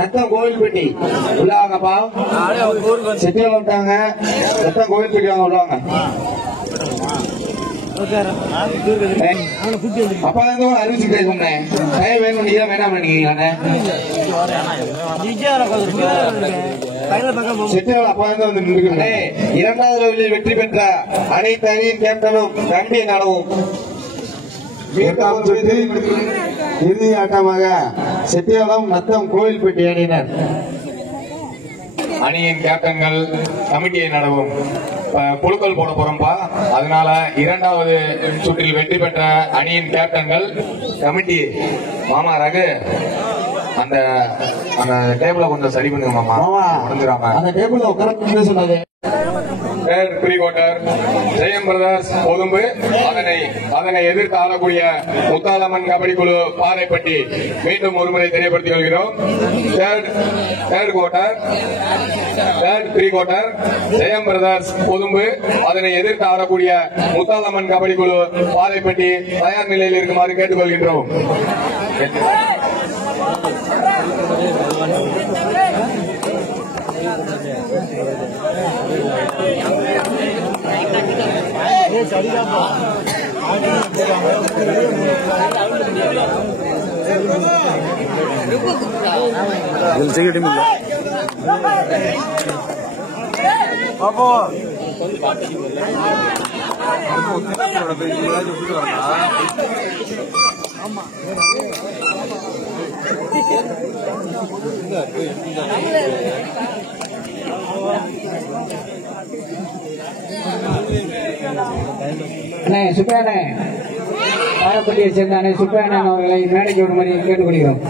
ரத்தம் கோவில்பட்டி உள்ளாங்கப்பா. செட்டியில் வந்துட்டாங்க. ரத்தம் கோவில்பட்டி வாங்க உள்ளாங்க. அப்பா அறிவிச்சு கேட்கும்ண்ணே. டைம் வேணும் நீங்க வேணாம் நினைக்கிறீங்களாண்ணே? செட்டியில் அப்பா வந்து நிற்கிறேன். 2வது ரவுண்டில் வெற்றி பெற்ற அனைத்து அணியின் கேப்டனும் கண்டிய நடவும் இறுதி ஆட்டமாக செட்டியாலம் நத்தம் கோவில்பட்டி அணியினர் அணியின் கேப்டன்கள் கமிட்டியை நடவும் குழுக்கள் போட போறோம்பா. அதனால 2வது சுற்றில் வெற்றி பெற்ற அணியின் கேப்டன்கள் கமிட்டி மாமா ரகு அந்த டேபிள கொஞ்சம் சரி பண்ணுங்க மாமா. முடிஞ்சிடாம அந்த டேபிள் உட்கார சொன்னது. ஜெயம் பிரதர்ஸ் பொதும்பு அதனை எதிர்த்து ஆளக்கூடிய முத்தாலம்மன் கபடி குழு பாறைப்பட்டி மீண்டும் ஒருமுறை தெரியப்படுத்திக் கொள்கிறோம். தேர்ட் குவார்டர் ஜெயம் பிரதர்ஸ் பொதும்பு அதனை எதிர்த்து ஆடக்கூடிய முத்தாலம்மன் கபடி குழு பாறைப்பட்டி தயார் நிலையில் இருக்குமாறு கேட்டுக்கொள்கின்றோம். சுப்பையண்ணே பாரப்பட்டியை சேர்ந்த அணை சுப்பையண்ணன் அவர்களை மேடைக்கு வரும்படி கேட்டுக்கொள்கிறோம்.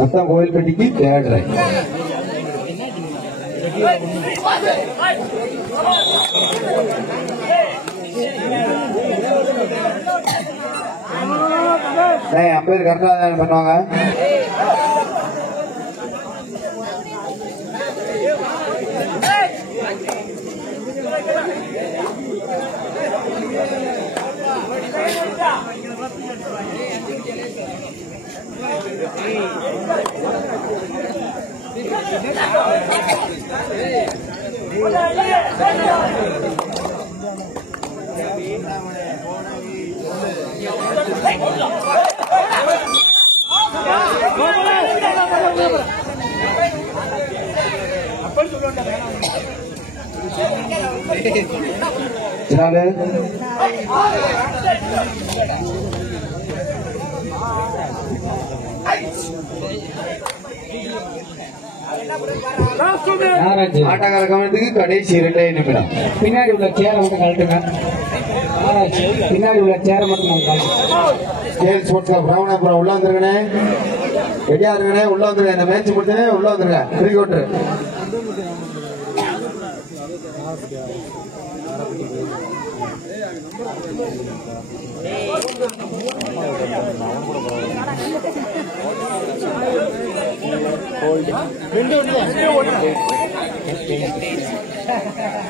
மொத்தம் கோவில்பட்டிக்கு தேர்ட் ரைட். அம்பேர் கரெக்டா பண்ணுவாங்க. ஆட்டக்கார கவனத்துக்கு கடைசி 2 நிமிடம். பின்னாடி உள்ள சேரை மட்டும் கழட்டுங்க. பின்னாடி உள்ள சேரை மட்டும் ராமநாதபுரம் உள்ள வந்துருங்கண்ணே. ரெடியா இருங்கண்ணே. உள்ள வந்துருங்க. இந்த மேட்ச் முடிச்சுனே உள்ள வந்துருங்க. ஃப்ரீ கோட்டு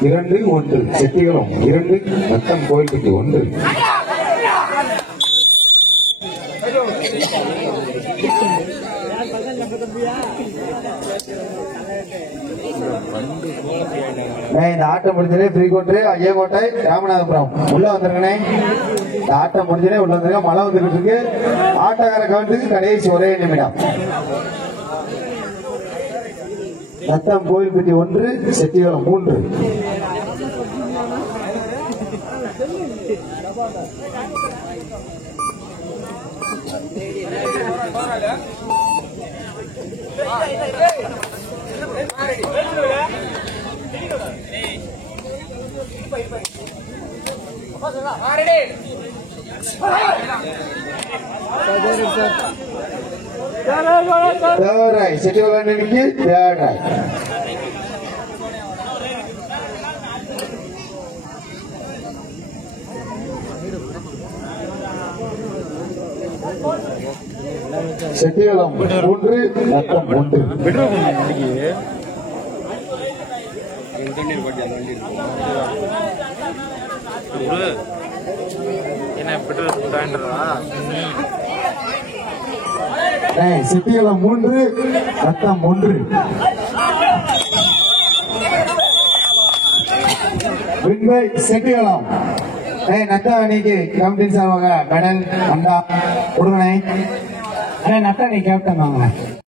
இரண்டு 1 செட்டிகளும் 2 மொத்தம் கோயில்பட்டி 1. இந்த ஆட்டம் முடிஞ்சதே ஃப்ரீ கோட்டு ஐயங்கோட்டை ராமநாதபுரம் உள்ள வந்துருங்கண்ணே. இந்த ஆட்டம் முடிஞ்சதே உள்ள வந்துருங்க. மழை வந்துகிட்டு இருக்கு. ஆட்டக்கார கவனத்துக்கு கடைசி 1 நிமிடம். மொத்தம் கோயில்பட்டி 1 செட்டிகுளம் 3. செட்டியோட தேர்ட் ராய். செட்டியோளம் 3 நத்தம் 1. செட்டியோளம் 3 நத்தம் 1. வின்வை செட்டியோளம். நத்தா அன்னைக்கு கேப்டன் சார்பாக மெடல் அண்டா கொடுங்கண்ணே. நத்தா நீ கேப்டன் வாங்க.